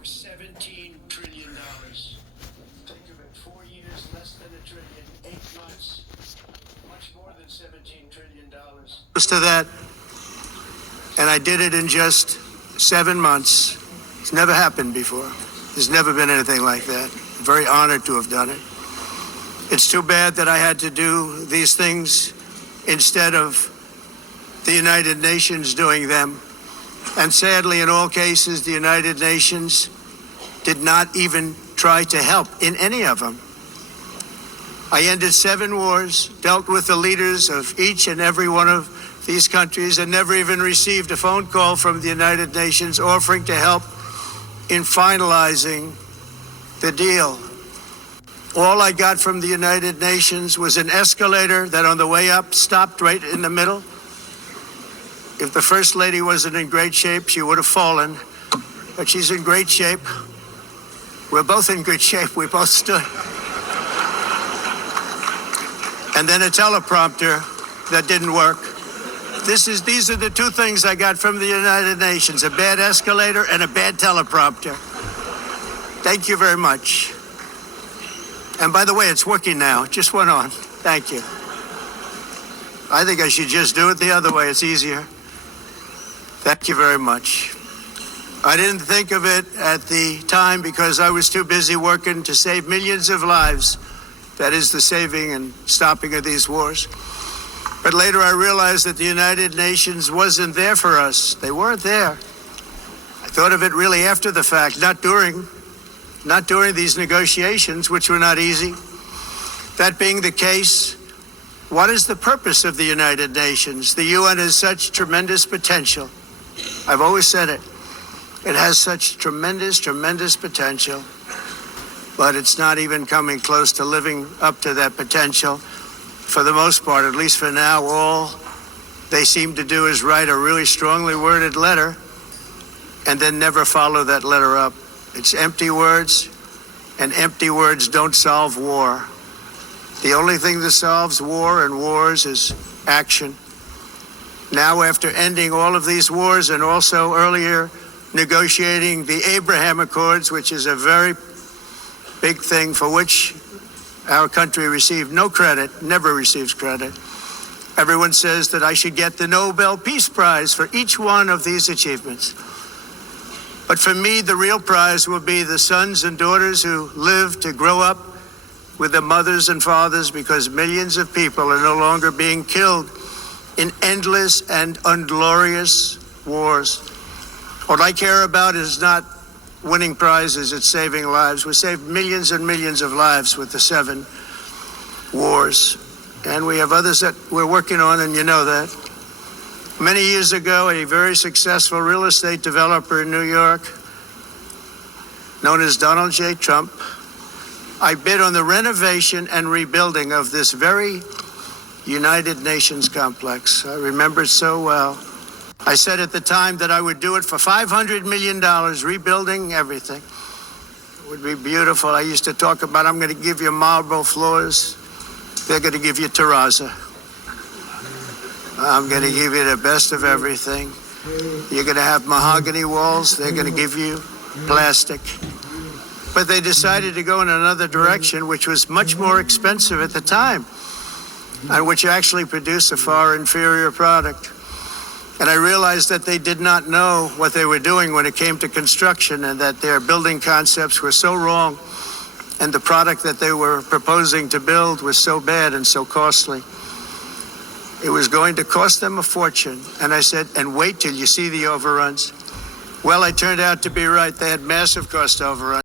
for $17 trillion. Think of it, 4 years, less than $1 trillion, 8 months, much more than $17 trillion. Close to that, and I did it in just 7 months. It's never happened before. There's never been anything like that. I'm very honored to have done it. It's too bad that I had to do these things instead of the United Nations doing them. And sadly, in all cases, the United Nations did not even try to help in any of them. I ended 7 wars, dealt with the leaders of each and every one of these countries, and never even received a phone call from the United Nations offering to help in finalizing the deal. All I got from the United Nations was an escalator that on the way up stopped right in the middle. If the First Lady wasn't in great shape, she would have fallen, but she's in great shape. We're both in good shape. We both stood. And then a teleprompter that didn't work. These are the 2 things I got from the United Nations, a bad escalator and a bad teleprompter. Thank you very much. And by the way, it's working now. It just went on. Thank you. I think I should just do it the other way. It's easier. Thank you very much. I didn't think of it at the time because I was too busy working to save millions of lives. That is the saving and stopping of these wars. But later I realized that the United Nations wasn't there for us. They weren't there. I thought of it really after the fact, not during these negotiations, which were not easy. That being the case, what is the purpose of the United Nations? The UN has such tremendous potential. I've always said it. It has such tremendous, tremendous potential, but it's not even coming close to living up to that potential. For the most part, at least for now, all they seem to do is write a really strongly worded letter and then never follow that letter up. It's empty words, and empty words don't solve war. The only thing that solves war and wars is action. Now, after ending all of these wars and also earlier negotiating the Abraham Accords, which is a very big thing for which our country received no credit, never receives credit. Everyone says that I should get the Nobel Peace Prize for each one of these achievements. But for me, the real prize will be the sons and daughters who live to grow up with the mothers and fathers, because millions of people are no longer being killed in endless and unglorious wars. What I care about is not winning prizes, it's saving lives. We saved millions and millions of lives with the 7 wars. And we have others that we're working on, and you know that. Many years ago, a very successful real estate developer in New York, known as Donald J. Trump, I bid on the renovation and rebuilding of this very United Nations complex. I remember it so well. I said at the time that I would do it for $500 million, rebuilding everything. It would be beautiful. I used to talk about, I'm going to give you marble floors. They're going to give you terrazzo. I'm going to give you the best of everything. You're going to have mahogany walls. They're going to give you plastic. But they decided to go in another direction, which was much more expensive at the time, and which actually produced a far inferior product. And I realized that they did not know what they were doing when it came to construction, and that their building concepts were so wrong, and the product that they were proposing to build was so bad and so costly. It was going to cost them a fortune. And I said, and wait till you see the overruns. Well, I turned out to be right. They had massive cost overruns.